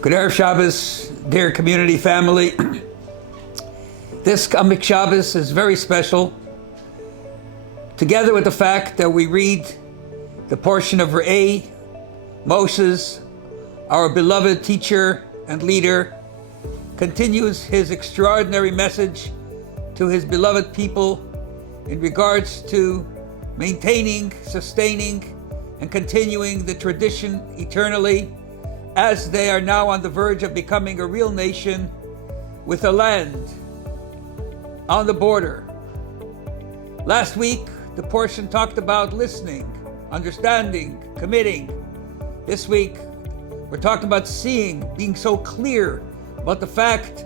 Good Erev Shabbos, dear community family. This coming Shabbos is very special, together with the fact that we read the portion of Rabbi, Moses, our beloved teacher and leader, continues his extraordinary message to his beloved people in regards to maintaining, sustaining, and continuing the tradition eternally, as they are now on the verge of becoming a real nation with a land on the border. Last week, the portion talked about listening, understanding, committing. This week, we're talking about seeing, being so clear about the fact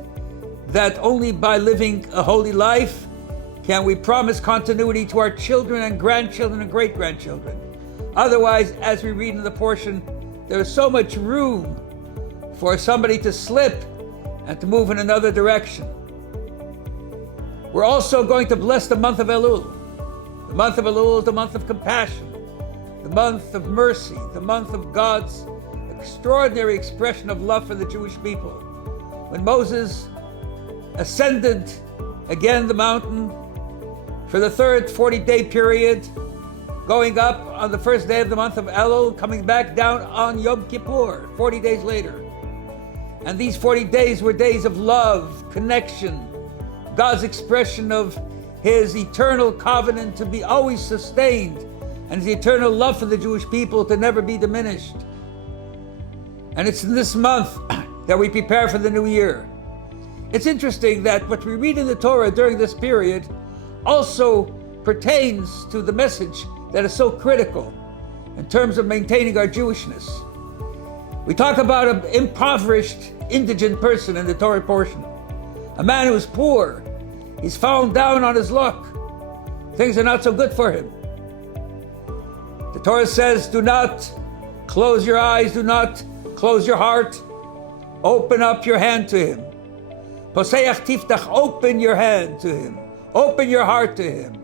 that only by living a holy life can we promise continuity to our children and grandchildren and great-grandchildren. Otherwise, as we read in the portion, there's so much room for somebody to slip and to move in another direction. We're also going to bless the month of Elul. The month of Elul is the month of compassion, the month of mercy, the month of God's extraordinary expression of love for the Jewish people. When Moses ascended again the mountain for the third 40-day period, going up on the first day of the month of Elul, coming back down on Yom Kippur, 40 days later. And these 40 days were days of love, connection, God's expression of his eternal covenant to be always sustained, and his eternal love for the Jewish people to never be diminished. And it's in this month that we prepare for the new year. It's interesting that what we read in the Torah during this period also pertains to the message that is so critical in terms of maintaining our Jewishness. We talk about an impoverished, indigent person in the Torah portion. A man who is poor. He's fallen down on his luck. Things are not so good for him. The Torah says, do not close your eyes, do not close your heart. Open up your hand to him. Poseach tiftach, open your hand to him. Open your heart to him.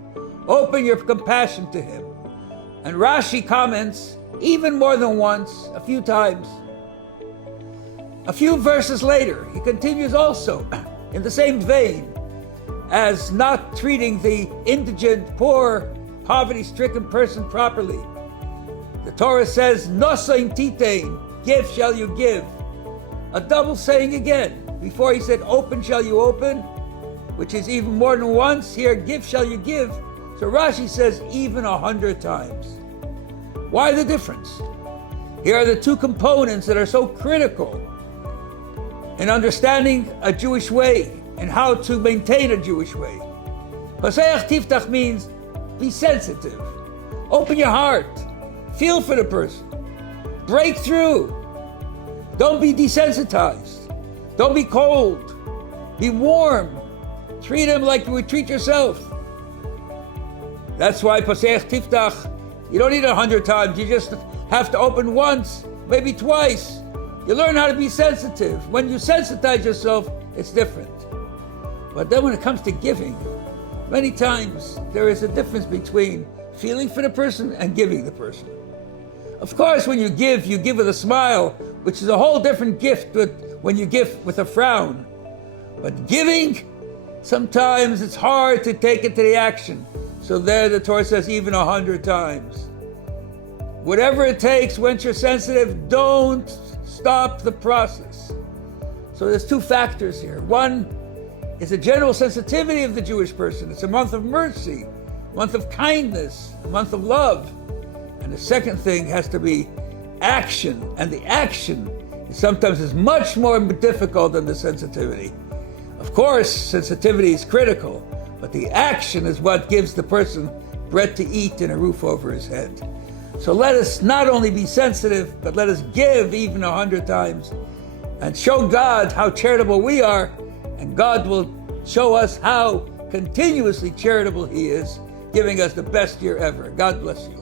Open your compassion to him. And Rashi comments, even more than once, a few times. A few verses later, he continues also in the same vein as not treating the indigent, poor, poverty-stricken person properly. The Torah says, Nosain titein, give shall you give. A double saying again. Before he said, open shall you open, which is even more than once. Here, give shall you give. So Rashi says even 100 times. Why the difference? Here are the two components that are so critical in understanding a Jewish way and how to maintain a Jewish way. Poseach tiftach means be sensitive. Open your heart. Feel for the person. Break through. Don't be desensitized. Don't be cold. Be warm. Treat him like you would treat yourself. That's why Poseach tiftach, you don't need 100 times. You just have to open once, maybe twice. You learn how to be sensitive. When you sensitize yourself, it's different. But then when it comes to giving, many times there is a difference between feeling for the person and giving the person. Of course, when you give with a smile, which is a whole different gift when you give with a frown. But giving, sometimes it's hard to take it to the action. So there the Torah says even 100 times. Whatever it takes, once you're sensitive, don't stop the process. So there's two factors here. One is a general sensitivity of the Jewish person. It's a month of mercy, a month of kindness, a month of love. And the second thing has to be action. And the action sometimes is much more difficult than the sensitivity. Of course, sensitivity is critical, but the action is what gives the person bread to eat and a roof over his head. So let us not only be sensitive, but let us give even 100 times and show God how charitable we are, and God will show us how continuously charitable he is, giving us the best year ever. God bless you.